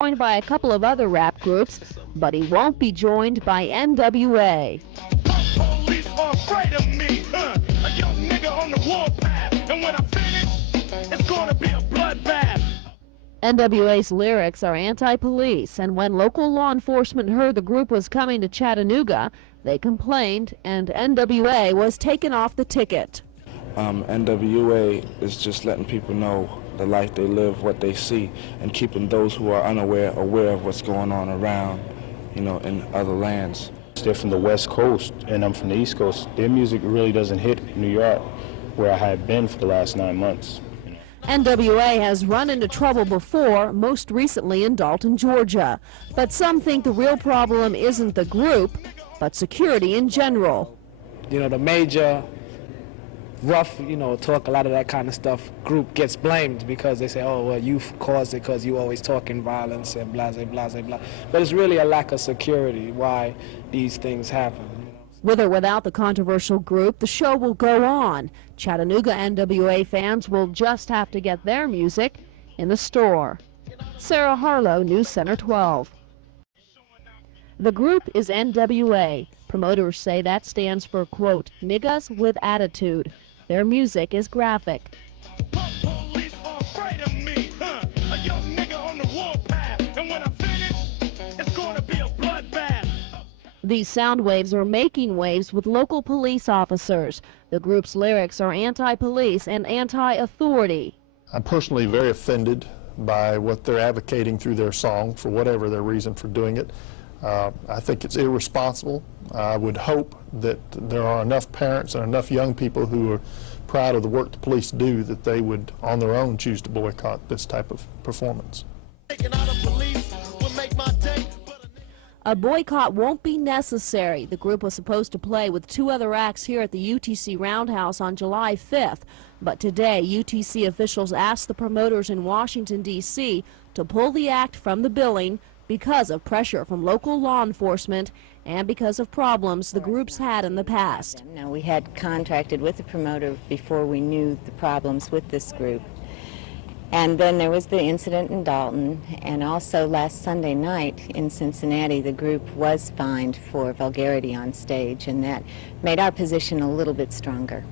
Joined by a couple of other rap groups, but he won't be joined by NWA. Police are afraid of me, a young nigga on the warpath, and when I finish, it's gonna be a bloodbath. NWA's lyrics are anti-police, and when local law enforcement heard the group was coming to Chattanooga, they complained, and NWA was taken off the ticket. NWA is just letting people know the life they live, what they see, and keeping those who are unaware aware of what's going on around, in other lands. They're from the West Coast, and I'm from the East Coast. Their music really doesn't hit New York, where I have been for the last 9 months. NWA has run into trouble before, most recently in Dalton, Georgia. But some think the real problem isn't the group, but security in general. The major rough, talk, a lot of that kind of stuff, group gets blamed because they say, oh, well, you caused it because you always talking violence and blah, blah, blah, blah. But it's really a lack of security why these things happen. With or without the controversial group, the show will go on. Chattanooga NWA fans will just have to get their music in the store. Sarah Harlow, News Center 12. The group is NWA. Promoters say that stands for, quote, niggas with attitude. Their music is graphic. Police are afraid of me, a young nigga on the warpath, and when I finish, it's gonna be a bloodbath. These sound waves are making waves with local police officers. The group's lyrics are anti-police and anti-authority. I'm personally very offended by what they're advocating through their song, for whatever their reason for doing it. I think it's irresponsible. I would hope that there are enough parents and enough young people who are proud of the work the police do that they would, on their own, choose to boycott this type of performance. A boycott won't be necessary. The group was supposed to play with 2 other acts here at the UTC Roundhouse on July 5th. But today, UTC officials asked the promoters in Washington, D.C. to pull the act from the billing because of pressure from local law enforcement and because of problems the groups had in the past. No, we had contracted with the promoter before we knew the problems with this group. And then there was the incident in Dalton, and also last Sunday night in Cincinnati, the group was fined for vulgarity on stage, and that made our position a little bit stronger.